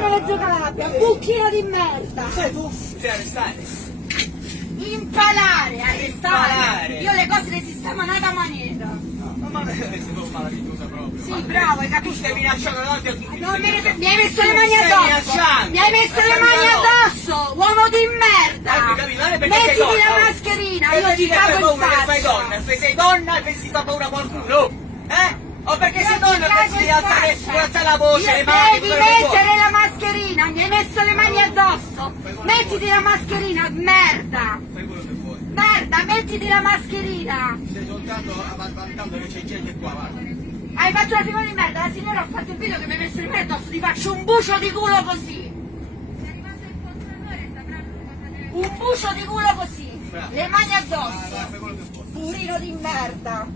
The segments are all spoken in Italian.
Reggio Calabria, buchino di merda! Sei tu? Sei arrestare? Impalare, arrestare! Io le cose le sistemo in una maniera! Ma sei un malavitosa proprio. Sì, bravo, hai Tu capito? stai minacciando davanti a tutti. Non mi hai messo le mani addosso! Mi hai messo le mani addosso! Uomo di merda! Mettiti la mascherina, io ti cago in faccia! Se sei donna e si fa paura a qualcuno, eh? O perché sei donna pensi di alzare la voce, le mani, devi mettere la mascherina, mi hai messo le mani addosso! Mettiti la mascherina, merda! Fai quello che vuoi. Merda, mettiti la mascherina! Stai soltanto vantando che c'è gente qua, guarda. Hai fatto una figura di merda, la signora ha fatto il video che mi hai messo le mani addosso, ti faccio un bucio di culo così! Un bucio di culo così! Le mani addosso! Fai quello che vuoi. Purino di merda!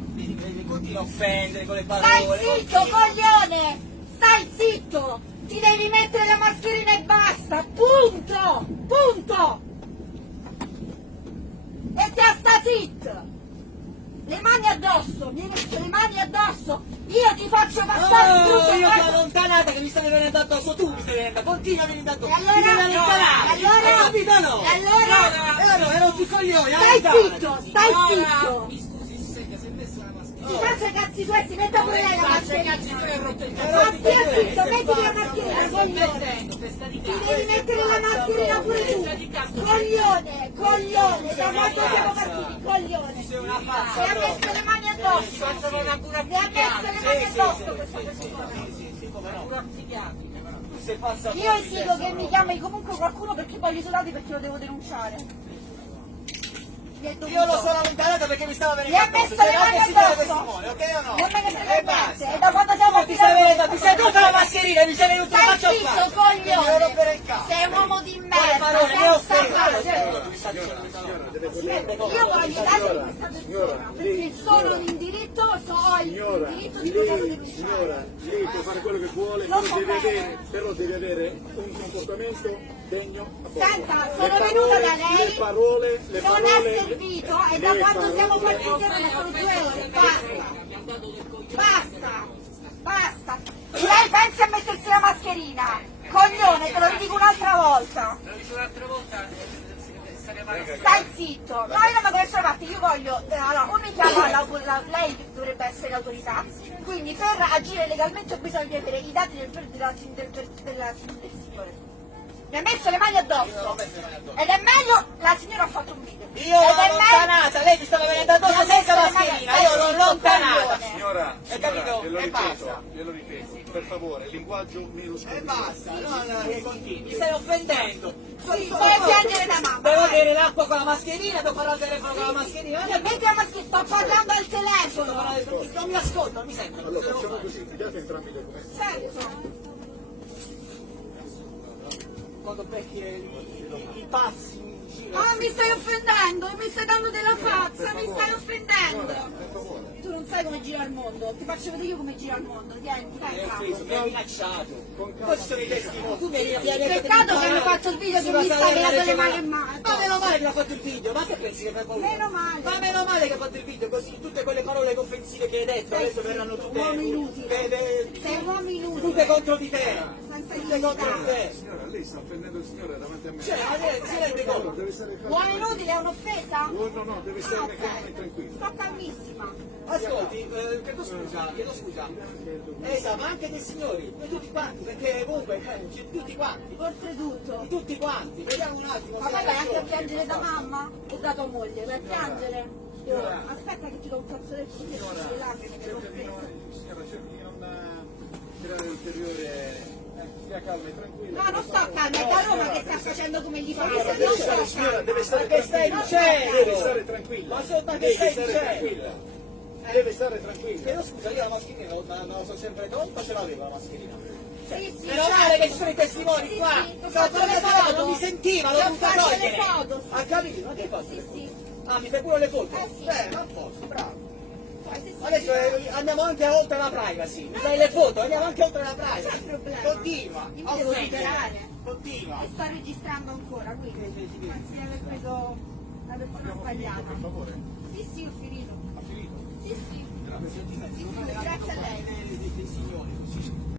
Continua a offendere con le Stai parole. zitto, coglione! Stai zitto! Ti devi mettere la mascherina e basta! Punto! Punto! E te sta zitto! Le mani addosso! Mi hai messo le mani addosso! Io ti faccio passare il brutto Io ti ho guarda- allontanata che mi stai venendo addosso, tu mi stai venendo addosso, continua a venire addosso. E allora? Mi devi allontanare. E allora? Hai capito no? E allora? E allora, ero tutti coglioni, Stai allontanati. zitto! Stai zitto! Mi scusi, si sente, si è messo la mascherina. Si faccia i cazzi tuoi, si metta pure lei la mascherina! hai rotto il Ma stia zitto, mettiti la mascherina, coglione! Ti devi mettere la mascherina pure tu! Coglione, coglione, da quando siamo partiti, coglione! Sei una pazza. Mi ha messo le mani addosso! Facciamo una cura Mi ha messo le mani addosso questa persona! Sì, come no. Tu sei pazza. Io esigo che mi chiami comunque qualcuno perché voglio i soldati perché lo devo denunciare. Mi è dovuto. Io lo sono allontanato perché mi stava venendo Mi ha messo le mani addosso! testimone, ok o no? Non me ne frega E niente, basta. e da quando siamo Ti sei venuto, ti sei tolta la mascherina, mi sei venuto Stai faccia a zitto, faccia. Mi devo rompere coglione! il cazzo. Sei un uomo di Con le merda, parole, mi senza offendo. pace! Mi sta dicendo questa Io voglio dare questa persona perché sono in diritto, ho il diritto di poterlo denunciare. lei può fare quello che vuole, Lo so però deve avere un comportamento degno a poco. Senta, sono venuta da lei, Le parole, non è servito e da quando siamo partiti erano solo 2 ore, basta, basta, basta. Lei pensa a mettersi la mascherina, coglione, te lo ridico un'altra volta. Stai zitto, no io non mi questo parte, io voglio, allora o mi chiama lei dovrebbe essere l'autorità, quindi per agire legalmente ho bisogno di avere i dati del signore. Mi ha messo le mani addosso ed è meglio, la signora ha fatto un video. Io l'ho allontanata, lei ti stava venendo addosso senza mascherina, io l'ho allontanata. Signora, Hai capito? glielo E basta. ripeto, per favore, linguaggio meno E scontino. basta, no, che continui, mi stai offendendo. Sì, puoi piangere da mamma. Devo vai. bere l'acqua con la mascherina, devo parlare al telefono con la mascherina. Metti la mascherina, sto parlando al telefono. Non mi ascolto, non mi sentono. Allora facciamo così, ti date entrambi i documenti. Certo. Quando becchi i pazzi in giro. Ah, mi stai offendendo, mi stai dando della pazza, mi stai offendendo. Per favore. Tu non sai come gira il mondo, ti faccio vedere io come gira il mondo, vieni, stai qua. Mi hai minacciato. Poi ci sono i testimoni. Tu mi hai Peccato che hanno fatto il video che mi stai vedendo le mani in mano. Ma meno male che ha fatto il video, ma che pensi che fai paura? Meno male. Ma meno male che ha fatto il video, così tutte quelle parole offensive che hai detto adesso verranno tutte. Un uomo inutile. Sei un uomo inutile. Tutte contro di te. Senza Tutte contro di dignità. te. Signora, lei sta offendendo il signore davanti a me. Cioè, si rende conto? Deve stare calmo. Uomo inutile è un'offesa? No, deve Ah, stare calmo e ok. tranquillo. Sto calmissima. Ascolti, chiedo scusa. Ma anche dei signori, di tutti quanti, perché comunque tutti quanti. Oltretutto. Di tutti quanti, vediamo un attimo. Ma se poi hai vai anche a ragione. piangere da mamma o da tua moglie, vai a piangere? Aspetta che ti do un cazzo del culo, le lacrime dell'offesa. Signora, cerchi di non creare ulteriore... stia calma e tranquilla. No, non sto calma, è da Roma che sta facendo come gli pare, non sto Signora, calma. deve stare Ma che stai tranquilla. Deve stare dicendo? tranquilla. Ma sotto che Deve stai stare dicendo? tranquilla. Deve stare tranquilla. Chiedo scusa, io la mascherina me la sono sempre tolta, ce l'avevo la mascherina. Sì, sì, Meno male che ci sono i testimoni Sì, qua. sì, ho Sto fatto con le le parole, foto. non mi sentiva, l'ho Ti ho dovuta fatto le togliere. foto, sì. Ha capito? Ma che hai fatto? Sì, sì. Ah, mi fai pure le foto? Sì. A posto, bravo. Poi se si Adesso andiamo anche oltre la privacy. Mi fai le foto, andiamo anche oltre la privacy. C'è il problema. Continua. Io mi devo offendere. liberare. Continua. e sto registrando ancora, quindi pensi di aver preso la persona sbagliata. Per favore. Sì, sì, ho finito. Ha finito? Sì, sì. Grazie Grazie a lei. dei signori, così